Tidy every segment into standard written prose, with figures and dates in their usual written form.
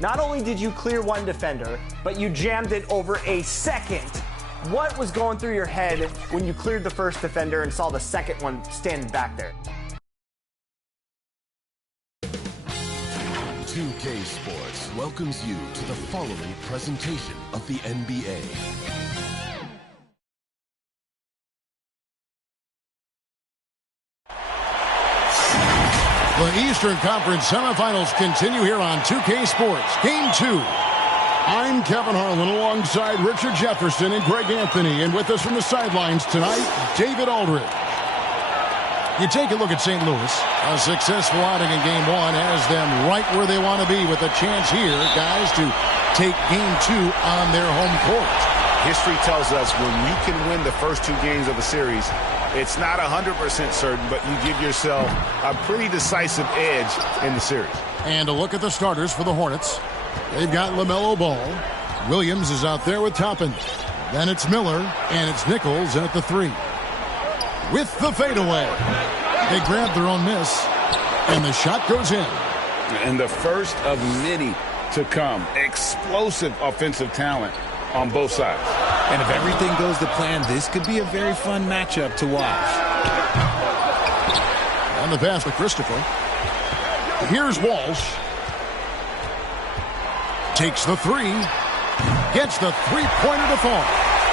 Not only did you clear one defender, but you jammed it over a second. What was going through your head when you cleared the first defender and saw the second one standing back there? 2K Sports welcomes you to the following presentation of the NBA. The Eastern Conference semifinals continue here on 2K Sports. Game 2. I'm Kevin Harlan alongside Richard Jefferson and Greg Anthony. And with us from the sidelines tonight, David Aldridge. You take a look at St. Louis. A successful outing in Game 1 has them right where they want to be with a chance here, guys, to take Game 2 on their home court. History tells us when you can win the first 2 games of a series, it's not 100% certain, but you give yourself a pretty decisive edge in the series. And a look at the starters for the Hornets. They've got LaMelo Ball. Williams is out there with Toppin. Then it's Miller, and it's Nichols at the 3. With the fadeaway. They grab their own miss, and the shot goes in. And the first of many to come. Explosive offensive talent on both sides. And if everything goes to plan, this could be a very fun matchup to watch. And the pass to Christopher. Here's Walsh. Takes the 3. Gets the three-pointer to fall.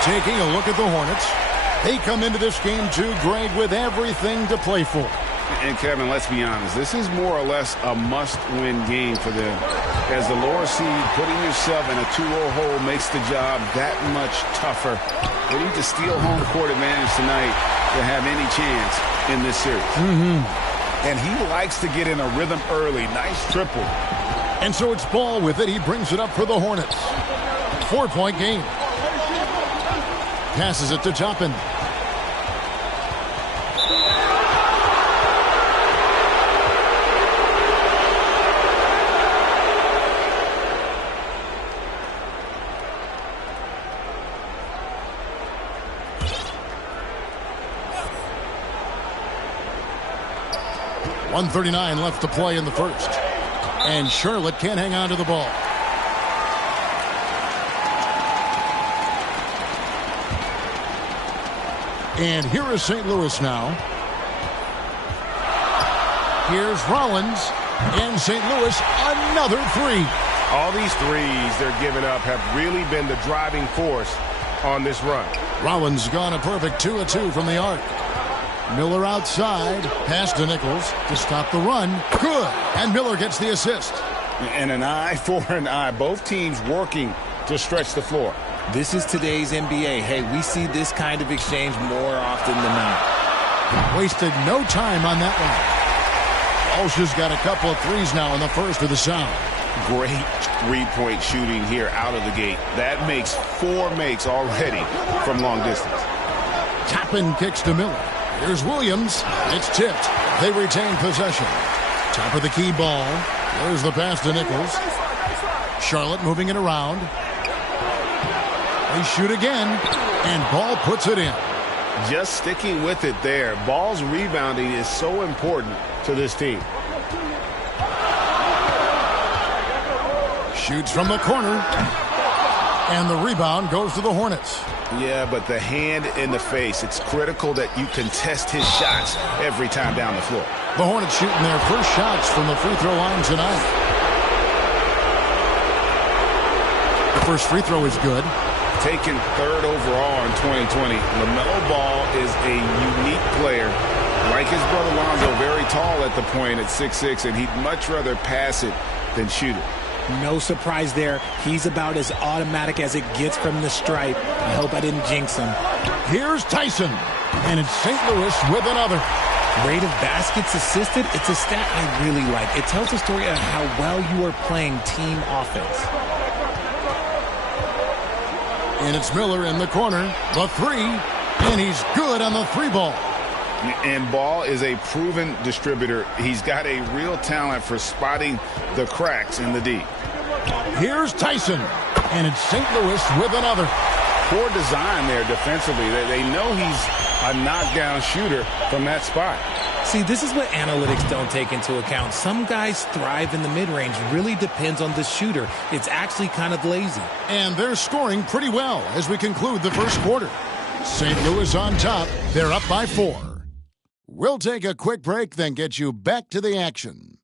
Taking a look at the Hornets. They come into this game, too, Greg, with everything to play for. And, Kevin, let's be honest. This is more or less a must-win game for them. As the lower seed, putting yourself in a 2-0 hole makes the job that much tougher. They need to steal home court advantage tonight to have any chance in this series. And he likes to get in a rhythm early. Nice triple. And so it's Ball with it. He brings it up for the Hornets. 4-point game. Passes it to Toppin. .139 left to play in the first. And Charlotte can't hang on to the ball. And here is St. Louis now. Here's Rollins. And St. Louis, another 3. All these threes they're giving up have really been the driving force on this run. Rollins gone a perfect 2 of 2 from the arc. Miller outside. Pass to Nichols to stop the run. Good. And Miller gets the assist. And an eye for an eye. Both teams working to stretch the floor. This is today's NBA. Hey, we see this kind of exchange more often than not. Wasted no time on that one. Walsh has got a couple of threes now in the first of the South. Great three-point shooting here out of the gate. That makes 4 makes already from long distance. Toppin kicks to Miller. Here's Williams. It's tipped. They retain possession. Top of the key ball. There's the pass to Nichols. Charlotte moving it around. They shoot again, and Ball puts it in. Just sticking with it there. Ball's rebounding is so important to this team. Shoots from the corner. And the rebound goes to the Hornets. Yeah, but the hand in the face, it's critical that you contest his shots every time down the floor. The Hornets shooting their first shots from the free throw line tonight. The first free throw is good. Taken 3rd overall in 2020. LaMelo Ball is a unique player. Like his brother Lonzo, very tall at the point at 6'6", and he'd much rather pass it than shoot it. No surprise there. He's about as automatic as it gets from the stripe. I hope I didn't jinx him. Here's Tyson. And it's St. Louis with another. Rate of baskets assisted, it's a stat I really like. It tells a story of how well you are playing team offense. And it's Miller in the corner. The 3. And he's good on the 3 ball. And Ball is a proven distributor. He's got a real talent for spotting the cracks in the D. Here's Tyson. And it's St. Louis with another. Poor design there defensively. They know he's a knockdown shooter from that spot. See, this is what analytics don't take into account. Some guys thrive in the mid-range. Really depends on the shooter. It's actually kind of lazy. And they're scoring pretty well as we conclude the first quarter. St. Louis on top. They're up by 4. We'll take a quick break, then get you back to the action.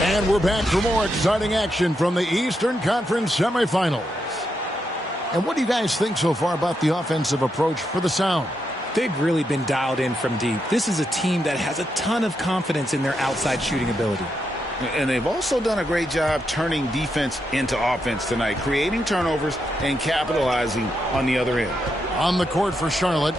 And we're back for more exciting action from the Eastern Conference semifinals. And what do you guys think so far about the offensive approach for the Sound? They've really been dialed in from deep. This is a team that has a ton of confidence in their outside shooting ability. And they've also done a great job turning defense into offense tonight, creating turnovers and capitalizing on the other end. On the court for Charlotte,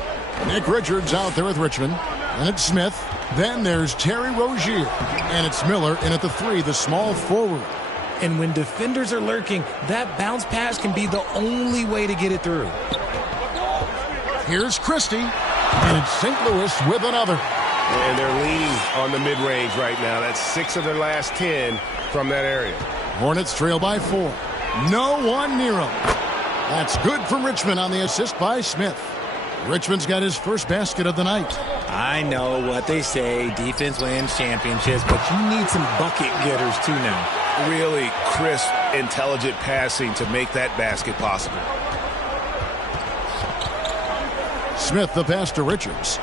Nick Richards out there with Richmond. And it's Smith. Then there's Terry Rozier. And it's Miller in at the 3, the small forward. And when defenders are lurking, that bounce pass can be the only way to get it through. Here's Christie. And it's St. Louis with another. And they're leaning on the mid-range right now. That's 6 of their last 10 from that area. Hornets trail by 4. No one near them. That's good for Richmond on the assist by Smith. Richmond's got his first basket of the night. I know what they say, defense wins championships, but you need some bucket getters too now. Really crisp, intelligent passing to make that basket possible. Smith the pass to Richards.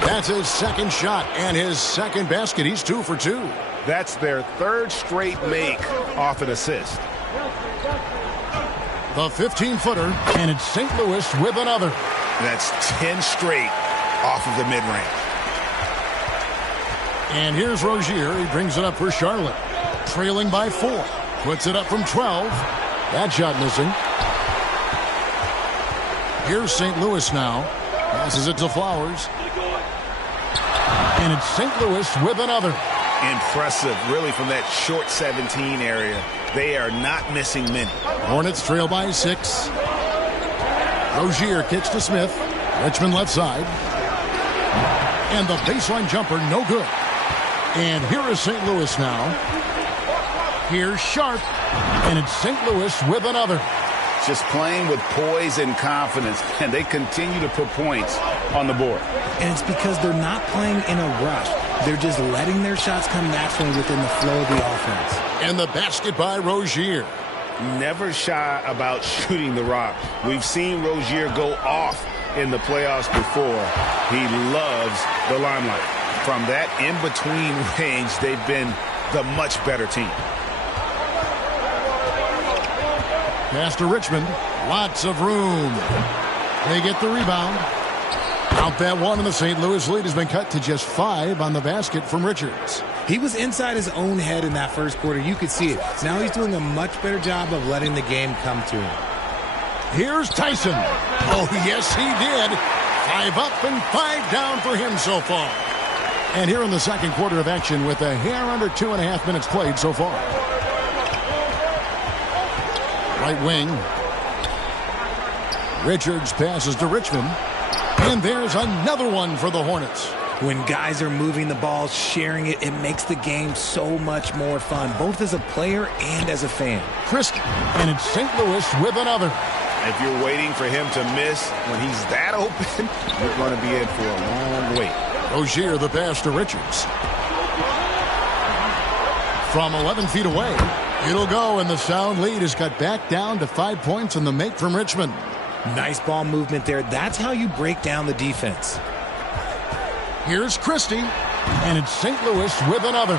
That's his second shot and his second basket. He's 2 for 2. That's their 3rd straight make off an assist. The 15-footer, and it's St. Louis with another. That's 10 straight off of the mid-range. And here's Rozier. He brings it up for Charlotte. Trailing by 4. Puts it up from 12. That shot missing. Here's St. Louis now. Passes it to Flowers. And it's St. Louis with another. Impressive, really, from that short 17 area. They are not missing many. Hornets trail by 6. Rozier kicks to Smith. Richmond left side. And the baseline jumper, no good. And here is St. Louis now. Here's Sharp. And it's St. Louis with another. Just playing with poise and confidence, and they continue to put points on the board. And it's because they're not playing in a rush. They're just letting their shots come naturally within the flow of the offense. And the basket by Rozier. Never shy about shooting the rock. We've seen Rozier go off in the playoffs before. He loves the limelight. From that in-between range, they've been the much better team. Pass to Richmond. Lots of room. They get the rebound. Out that one, and the St. Louis lead has been cut to just 5 on the basket from Richards. He was inside his own head in that first quarter. You could see it. Now he's doing a much better job of letting the game come to him. Here's Tyson. Oh, yes, he did. 5 up and 5 down for him so far. And here in the second quarter of action with a hair under 2.5 minutes played so far. Right wing. Richards passes to Richmond. And there's another one for the Hornets. When guys are moving the ball, sharing it, it makes the game so much more fun, both as a player and as a fan. Christie, and it's St. Louis with another. If you're waiting for him to miss when he's that open, you're going to be in for a long wait. Rozier the pass to Richards. From 11 feet away, it'll go, and the Sound lead is cut back down to 5 points in the make from Richmond. Nice ball movement there. That's how you break down the defense. Here's Christie, and it's St. Louis with another.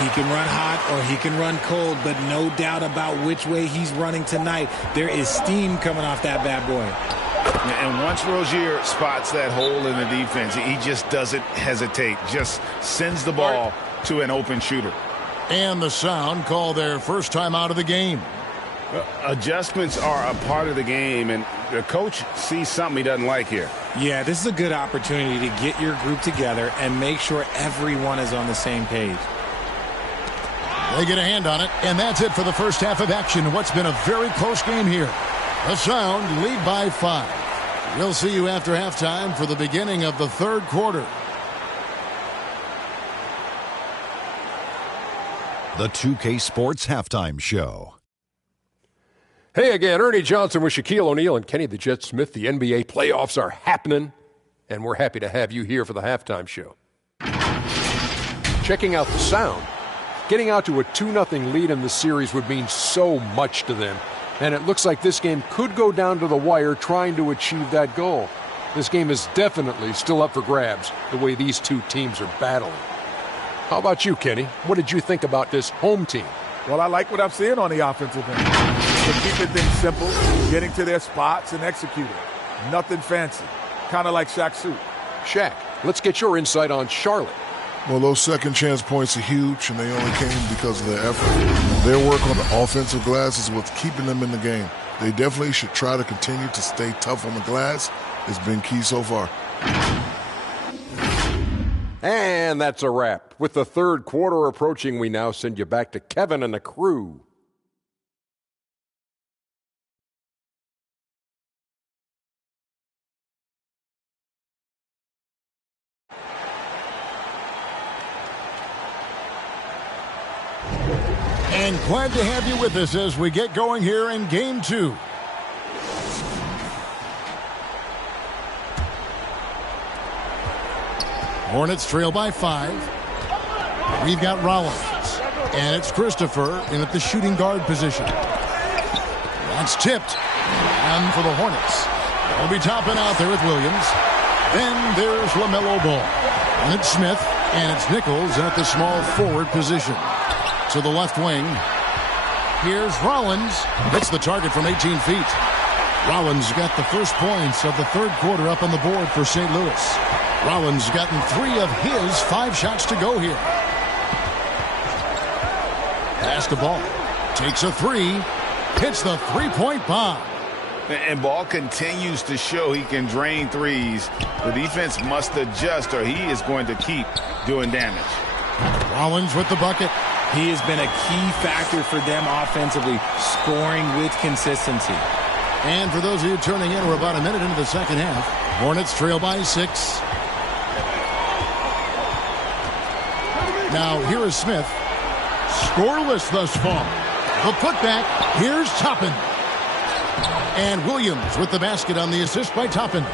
He can run hot or he can run cold, but no doubt about which way he's running tonight. There is steam coming off that bad boy. And once Rozier spots that hole in the defense, he just doesn't hesitate. Just sends the ball to an open shooter. And the Sound call their first time out of the game. Adjustments are a part of the game, and the coach sees something he doesn't like here. Yeah, this is a good opportunity to get your group together and make sure everyone is on the same page. They get a hand on it, and that's it for the first half of action. What's been a very close game here. The Sound lead by 5. We'll see you after halftime for the beginning of the third quarter. the 2K Sports Halftime Show. Hey again, Ernie Johnson with Shaquille O'Neal and Kenny the Jet Smith. The NBA playoffs are happening, and we're happy to have you here for the halftime show. Checking out the sound. Getting out to a 2-0 lead in the series would mean so much to them, and it looks like this game could go down to the wire trying to achieve that goal. This game is definitely still up for grabs, the way these two teams are battling. How about you, Kenny? What did you think about this home team? Well, I like what I'm seeing on the offensive end. They're keeping things simple, getting to their spots and executing. Nothing fancy. Kind of like Shaq's suit. Shaq, let's get your insight on Charlotte. Well, those second chance points are huge, and they only came because of their effort. Their work on the offensive glass is what's keeping them in the game. They definitely should try to continue to stay tough on the glass. It's been key so far. And that's a wrap. With the third quarter approaching, we now send you back to Kevin and the crew. And glad to have you with us as we get going here in Game 2. Hornets trail by 5. We've got Rollins. And it's Christopher in at the shooting guard position. That's tipped. And for the Hornets. They'll be topping out there with Williams. Then there's LaMelo Ball. And it's Smith. And it's Nichols in at the small forward position. To the left wing. Here's Rollins. Hits the target from 18 feet. Rollins got the first points of the third quarter up on the board for St. Louis. Rollins gotten 3 of his 5 shots to go here. Pass the ball. Takes a 3. Hits the three-point bomb. And Ball continues to show he can drain threes. The defense must adjust or he is going to keep doing damage. Rollins with the bucket. He has been a key factor for them offensively, scoring with consistency. And for those of you tuning in, we're about a minute into the second half. Hornets trail by 6. Now here is Smith. Scoreless thus far. The putback. Here's Toppin. And Williams with the basket on the assist by Toppin.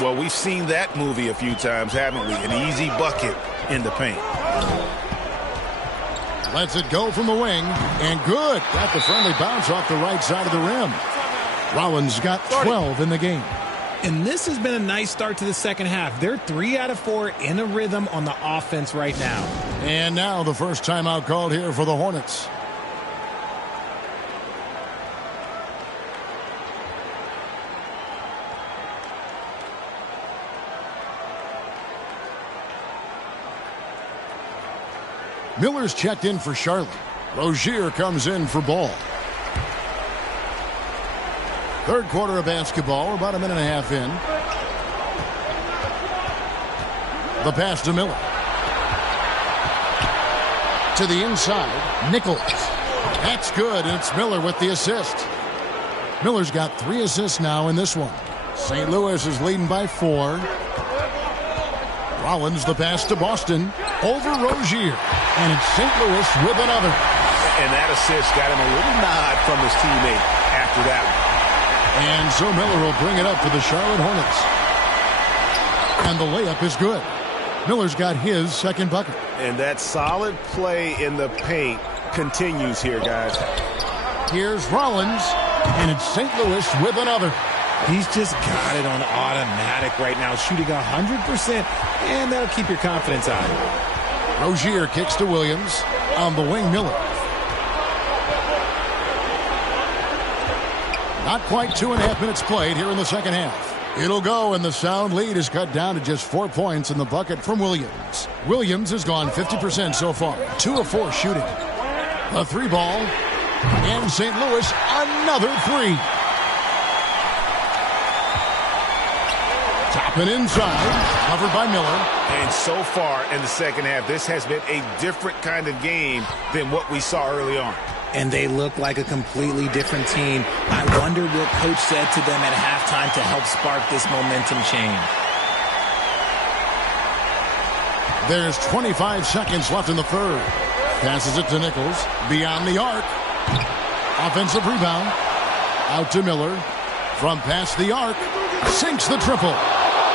Well, we've seen that movie a few times, haven't we? An easy bucket in the paint. Lets it go from the wing. And good. Got the friendly bounce off the right side of the rim. Rollins got 12 in the game. And this has been a nice start to the second half. They're 3 out of 4 in a rhythm on the offense right now. And now the first timeout called here for the Hornets. Miller's checked in for Charlotte. Rozier comes in for Ball. Third quarter of basketball, about a minute and a half in. The pass to Miller. To the inside, Nichols. That's good, and it's Miller with the assist. Miller's got 3 assists now in this one. St. Louis is leading by 4. Rollins the pass to Boston. Over Rozier. And it's St. Louis with another. And that assist got him a little nod from his teammate after that one. And so Miller will bring it up for the Charlotte Hornets. And the layup is good. Miller's got his second bucket. And that solid play in the paint continues here, guys. Here's Rollins. And it's St. Louis with another. He's just got it on automatic right now, shooting 100%, and that'll keep your confidence high. Rozier kicks to Williams. On the wing, Miller. Not quite 2.5 minutes played here in the second half. It'll go, and the sound lead is cut down to just 4 points in the bucket from Williams. Williams has gone 50% so far, 2 of 4 shooting. A 3 ball, and St. Louis another 3. Toppin inside, covered by Miller. And so far in the second half, this has been a different kind of game than what we saw early on. And they look like a completely different team. I wonder what coach said to them at halftime to help spark this momentum change. There's 25 seconds left in the third. Passes it to Nichols. Beyond the arc. Offensive rebound. Out to Miller. From past the arc. Sinks the triple.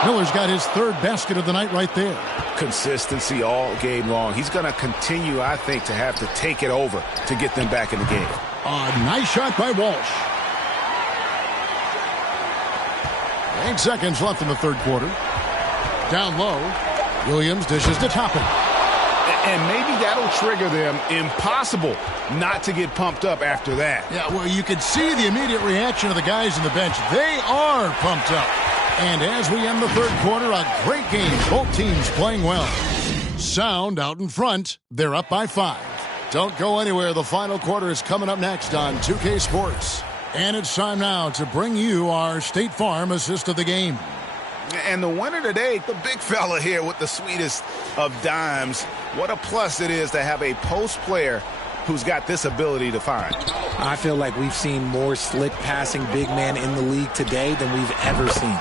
Miller's got his third basket of the night right there. Consistency all game long. He's going to continue, I think, to have to take it over to get them back in the game. A nice shot by Walsh. 8 seconds left in the third quarter. Down low. Williams dishes to Toppin. And maybe that'll trigger them. Impossible not to get pumped up after that. Yeah, well, you could see the immediate reaction of the guys on the bench. They are pumped up. And as we end the third quarter, a great game. Both teams playing well. Sound out in front. They're up by 5. Don't go anywhere. The final quarter is coming up next on 2K Sports. And it's time now to bring you our State Farm assist of the game. And the winner today, the big fella here with the sweetest of dimes. What a plus it is to have a post player who's got this ability to find. I feel like we've seen more slick passing big man in the league today than we've ever seen.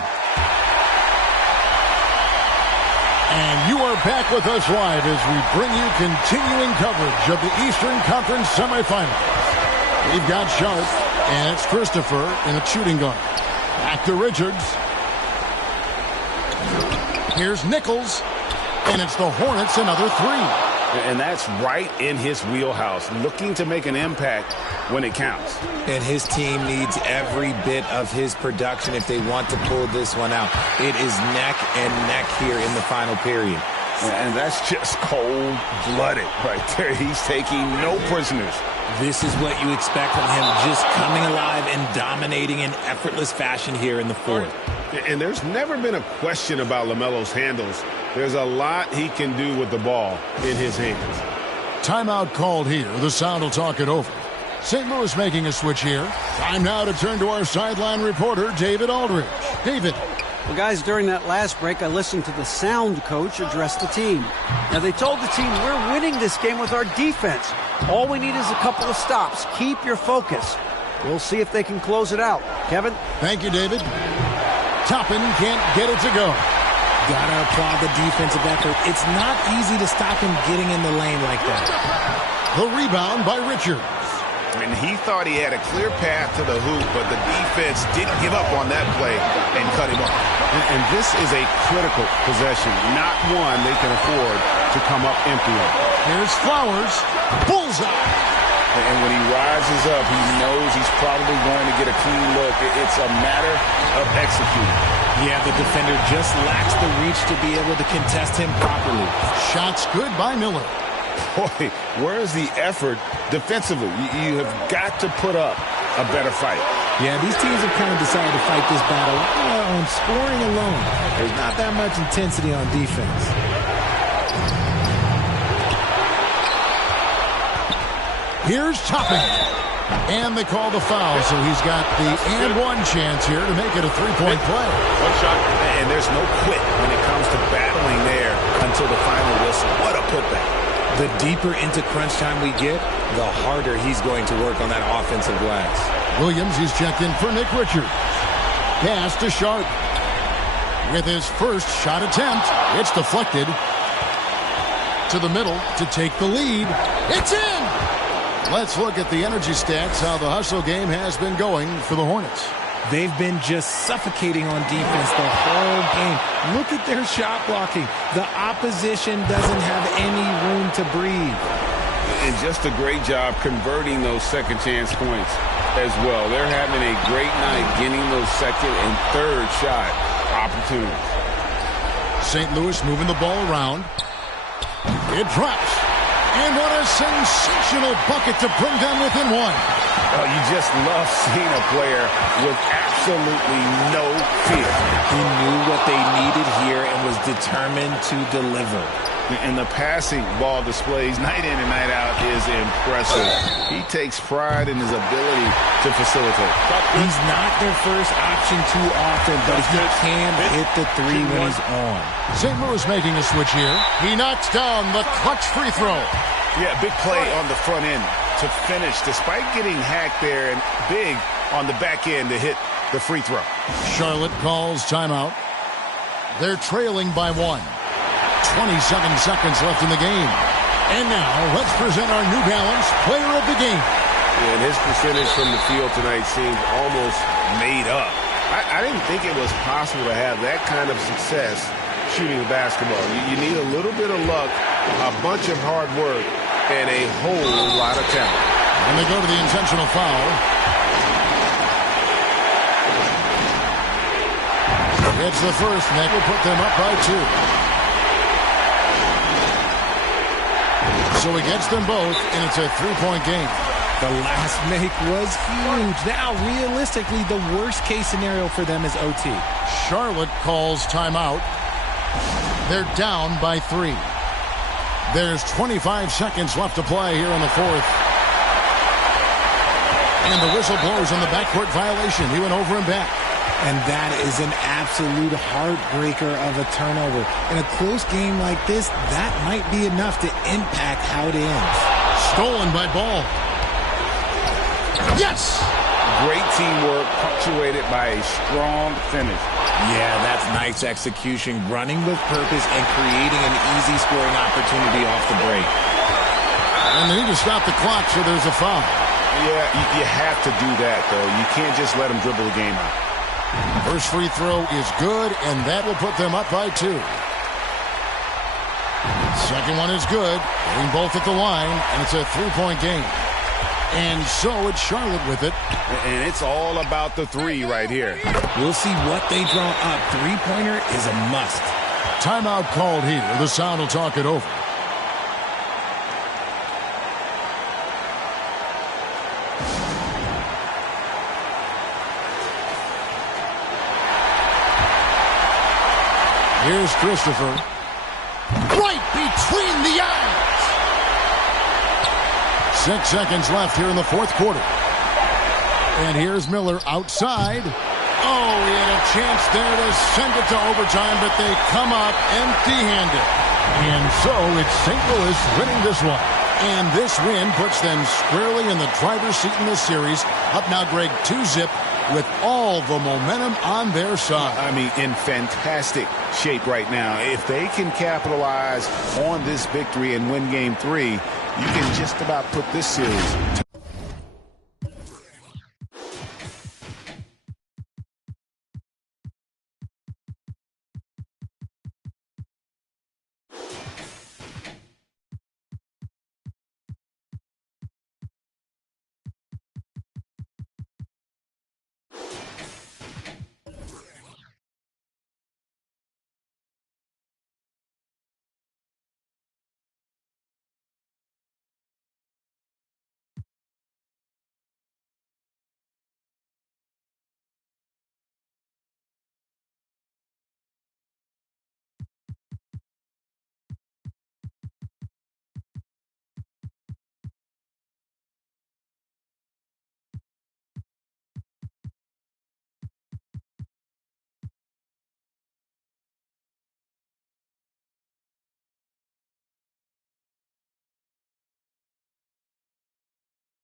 And you are back with us live as we bring you continuing coverage of the Eastern Conference semifinals. We've got Sharp, and it's Christopher in a shooting guard. Back to Richards. Here's Nichols, and it's the Hornets another 3. And that's right in his wheelhouse, looking to make an impact when it counts. And his team needs every bit of his production if they want to pull this one out. It is neck and neck here in the final period. And that's just cold-blooded right there. He's taking no prisoners. This is what you expect from him, just coming alive and dominating in effortless fashion here in the fourth. And there's never been a question about LaMelo's handles. There's a lot he can do with the ball in his hands. Timeout called here. The Sound will talk it over. St. Louis making a switch here. Time now to turn to our sideline reporter, David Aldridge. David. Well, guys, during that last break, I listened to the Sound coach address the team. Now, they told the team, we're winning this game with our defense. All we need is a couple of stops. Keep your focus. We'll see if they can close it out. Kevin? Thank you, David. Toppin can't get it to go. Gotta applaud the defensive effort. It's not easy to stop him getting in the lane like that. The rebound by Richards. And he thought he had a clear path to the hoop, but the defense didn't give up on that play and cut him off. And this is a critical possession, not one they can afford to come up empty on. Here's Flowers. Bullseye. And when he rises up, he knows he's probably going to get a clean look. It's a matter of executing. Yeah, the defender just lacks the reach to be able to contest him properly. Shots good by Miller. Boy, where's the effort defensively? You have got to put up a better fight. Yeah, these teams have kind of decided to fight this battle on scoring alone. There's not that much intensity on defense. Here's Toppin. And they call the foul, so he's got the and one chance here to make it a three-point play. One shot, and there's no quit when it comes to battling there until the final whistle. What a putback. The deeper into crunch time we get, the harder he's going to work on that offensive glass. Williams, he's checked in for Nick Richards. Pass to Sharp. With his first shot attempt, it's deflected to the middle to take the lead. It's in! Let's look at the energy stats, how the hustle game has been going for the Hornets. They've been just suffocating on defense the whole game. Look at their shot blocking. The opposition doesn't have any room to breathe. And just a great job converting those second chance points as well. They're having a great night getting those second and third shot opportunities. St. Louis moving the ball around. It drops. And what a sensational bucket to bring them within one. Oh, you just love seeing a player with absolutely no fear. He knew what they needed here and was determined to deliver. And the passing ball displays night in and night out is impressive. He takes pride in his ability to facilitate. He's not their first option too often, but he can hit the three when he's on. St. Louis making a switch here. He knocks down the clutch free throw. Yeah, big play on the front end to finish, despite getting hacked there, and big on the back end to hit the free throw. Charlotte calls timeout. They're trailing by 1. 27 seconds left in the game. And now, let's present our New Balance Player of the Game. And his percentage from the field tonight seems almost made up. I didn't think it was possible to have that kind of success shooting the basketball. You need a little bit of luck, a bunch of hard work, and a whole lot of talent. And they go to the intentional foul. It's the first, and that will put them up by 2. So he gets them both, and it's a 3-point game. The last make was huge. Now, realistically, the worst-case scenario for them is OT. Charlotte calls timeout. They're down by 3. There's 25 seconds left to play here in the fourth. And the whistle blows on the backcourt violation. He went over and back. And that is an absolute heartbreaker of a turnover. In a close game like this, that might be enough to impact how it ends. Stolen by Ball. Yes! Great teamwork, punctuated by a strong finish. Yeah, that's nice execution, running with purpose and creating an easy scoring opportunity off the break. And they need to stop the clock, so there's a foul. Yeah, you have to do that, though. You can't just let them dribble the game out. First free throw is good, and that will put them up by 2. Second one is good, getting both at the line, and it's a 3-point game. And so it's Charlotte with it. And it's all about the 3 right here. We'll see what they draw up. Three-pointer is a must. Timeout called here. The sound will talk it over. Here's Christopher. Right between the eyes. 6 seconds left here in the fourth quarter. And here's Miller outside. Oh, he had a chance there to send it to overtime, but they come up empty-handed. And so it's St. Louis winning this one. And this win puts them squarely in the driver's seat in this series. Up now, Greg, 2-zip with all the momentum on their side. I mean, in fantastic shape right now. If they can capitalize on this victory and win Game 3, you can just about put this series